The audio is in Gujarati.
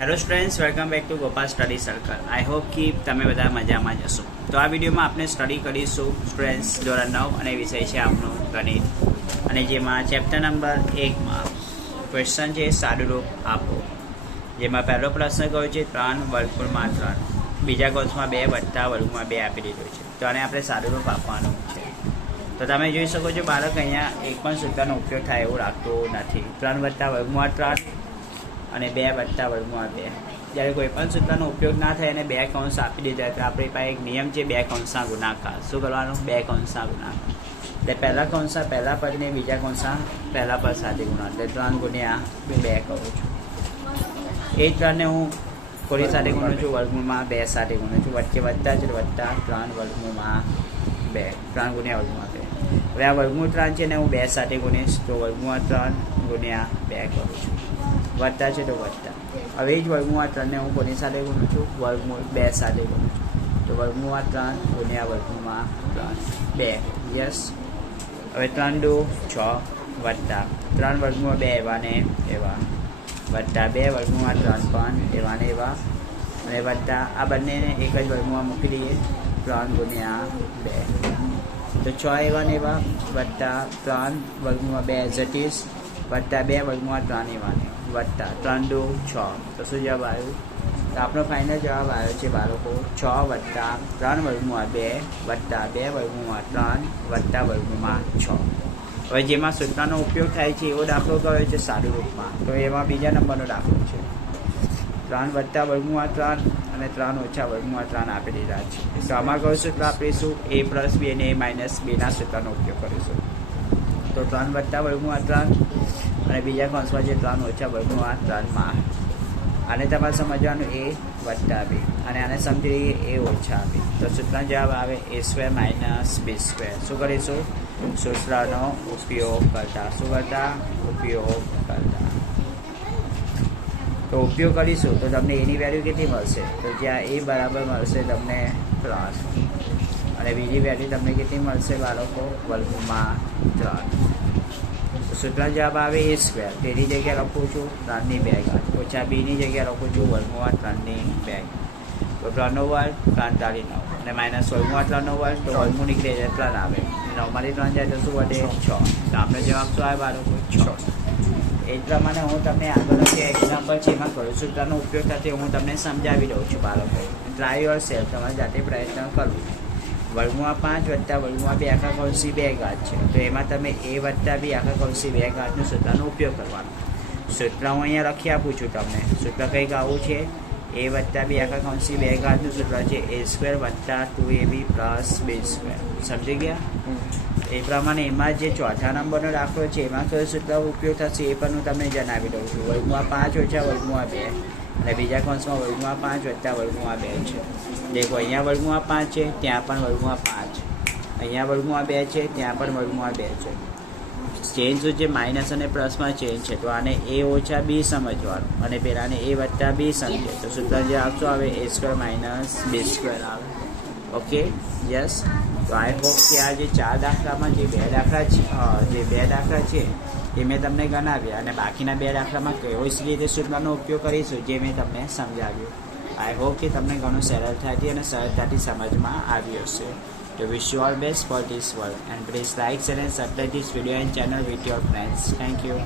Hello students welcome back to Gopal study circle I hope કે તમે બધા મજામાં જ હશો. તો આ વિડીયોમાં આપણે સ્ટડી કરીશું સ્ટુડન્ટ્સ ધોરણ નવ અને વિષય છે આપનો ગણિત. અને જેમાં ચેપ્ટર નંબર એકમાં ક્વેશ્ચન છે, સાદુરૂપ આપો. જેમાં પહેલો પ્રશ્ન કયો છે, ત્રણ વર્ગમાં ત્રણ. બીજા કોર્સમાં બે વત્તા વર્ગમાં બે આપી દીધો છે. તો આને આપણે સાદુરૂપ આપવાનું છે. તો તમે જોઈ શકો છો, બાળક અહીંયા એક પણ સૂત્રનો ઉપયોગ થાય એવું રાખતો નથી. ત્રણ વત્તા વર્ગમાં ત્રણ અને બે વત્તા વર્ગમાં બે જ્યારે કોઈ પણ સૂત્રનો ઉપયોગ ના થાય અને બે કૌંસ આપી દીધા તો આપણી પાસે એક નિયમ છે, બે કૌંસના ગુણાકાર. શું કરવાનું? બે કૌંસના ગુણાકાર. એટલે પહેલા કૌંસા પહેલા પદને બીજા કૌંસા પહેલા પદ સાથે ગુણાકાર. એટલે ત્રણ ગુણ્યા બે કરું છું. એ ત્રણને હું કોની સાથે ગુણું છું? વર્ગમૂળમાં બે સાથે ગુણું છું. વચ્ચે વત્તા છે વધતા ત્રણ વર્ગમૂળમાં બે. ત્રણ ગુણ્યા વર્ગમાં બે. હવે આ વર્ગમૂળ ત્રણ છે ને હું બે સાથે ગુણીશ, તો વર્ગમૂળ ત્રણ ગુણ્યા બે કરું છું. વત્તા છે તો વત્તા હવે એ જ આ ત્રણને હું કોની સાથે ગુણું છું? વર્ગમૂળ બે સાથે ગુણું છું. તો વર્ગમૂળ ત્રણ ગુણ્યા વર્ગમૂળમાં ત્રણ? બે. યસ. હવે ત્રણ દો, છ વત્તા ત્રણ વર્ગમાં બે એવા ને એવા. વત્તા બે વર્ગમાં ત્રણ પણ એવા ને એવા. અને વત્તા આ બંનેને એક જ વર્ગમાં મૂકી દઈએ. ત્રણ ગુણ્યા બે. તો છ એવા ને એવા. વત્તા ત્રણ વર્ગમાં બે જટીસ વત્તા બે વર્ગમાં ત્રણ એવા ને વત્તા ત્રણ દો છ. તો શું જવાબ આવ્યું? તો આપણો ફાઇનલ જવાબ આવ્યો છે બાળકો, છ વત્તા ત્રણ વર્ગમાં બે વત્તા બે વર્ગમાં ત્રણ વત્તા વર્ગમાં છ. હવે જેમાં સૂત્રનો ઉપયોગ થાય છે એવો દાખલો કયો છે સારું રૂપમાં? તો એમાં બીજા નંબરનો દાખલો છે. ત્રણ વત્તા વર્ગમાં ત્રણ અને ત્રણ ઓછા વર્ગમાં ત્રણ આપી દીધા છે. તો આમાં કયો સૂત્ર આપીશું? એ પ્લસ બી અને એ માઇનસ બેના સૂત્રનો ઉપયોગ કરીશું. તો ત્રણ વત્તા વર્ગમાં ત્રણ અને બીજા કૌંસમાં જે ત્રણ ઓછા વર્ગમાં ત્રણમાં આને તમારે સમજવાનું એ વત્તા બી. અને આને સમજી લઈએ એ ઓછા બી. તો સૂત્રનો જવાબ આવે A square minus B square શું કરીશું? સૂત્રનો ઉપયોગ કરતા. શું કરતા? ઉપયોગ કરતા. તો ઉપયોગ કરીશું. તો તમને એની વેલ્યુ કેટલી મળશે? તો જ્યાં એ બરાબર મળશે તમને ત્રણ. અને બીજી વેલ્યુ તમને કેટલી મળશે? બાળકો, વર્ગમાં ત્રણ. તો સૂત્ર જવાબ આવે એ સ્ક્વેર તેની જગ્યાએ લખું છું ત્રણની બે ઘાત. ઓછા બીની જગ્યાએ લખું છું વર્ગમાં ત્રણની બે તો ત્રણનો વર્ગ ત્રણ તારી નવ. અને માઇનસ વર્ગમાં ત્રણનો વર્ગ તો વર્ગમાં નીકળે છે ત્રણ આવે. નવમાંથી ત્રણ જાય તો શું વધે? છ. તો આપણે જવાબ શું આવે બાળકો છ. એ જ પ્રમાણે હું તમને આગળ જે એક્ઝામ્પલ છે એમાં કરું સૂત્રનો ઉપયોગ સાથે હું તમને સમજાવી દઉં છું બાળકો. ટ્રાય યોર સેલ્ફ તમારે જાતે પ્રયત્ન કરવું. વર્ગમાં પાંચ વત્તા વર્ગમાં બે, આખા કૌંસી બે ઘાત છે. તો એમાં તમે એ વત્તા બી, આખા કૌંસી બે ઘાતનું સૂત્રનો ઉપયોગ કરવાનો. સૂત્ર હું અહીંયા લખી આપું છું તમને. સૂત્ર કંઈક આવું છે. એ વત્તા બી આખા કૌંસી બે ઘાતનું સૂત્ર છે? એ સ્ક્વેર વત્તા two A B plus B square સમજી ગયા? એ પ્રમાણે એમાં જે ચોથા નંબરનો દાખલો છે એમાં કયો સૂત્ર ઉપયોગ થશે એ પણ હું તમને જણાવી દઉં છું. વર્ગમાં પાંચ ઓછા વર્ગમાં બે. અને બીજા કૌંસમાં વર્ગમાં પાંચ વત્તા વર્ગમાં બે છે. દેખો અહીંયા વર્ગમાં પાંચ છે ત્યાં પણ વર્ગમાં પાંચ. અહીંયા વર્ગમાં બે છે ત્યાં પણ વર્ગમાં બે છે. ચેન્જ જે માઇનસ અને પ્લસમાં ચેન્જ છે, તો આને એ ઓછા બી સમજવાનું અને પહેલાંને એ વત્તા બી સમજે. તો સૂત્ર જે આપશો, આવે A square minus B square આવે. ઓકે યસ તો આઈ હોપ કે આ જે ચાર દાખલામાં જે બે દાખલા છે જે બે દાખલા છે, એ મેં તમને ગણાવ્યા અને બાકીના બે દાખલામાં કેવો રીતે સૂત્રનો ઉપયોગ કરીશું, જે મેં તમને સમજાવ્યું. આઈ હોપ કે તમને ઘણું સરળતાથી અને સરળતાથી સમજમાં આવ્યું હશે. We wish you all best for this work and please like, share and subscribe this video and channel with your friends. Thank you.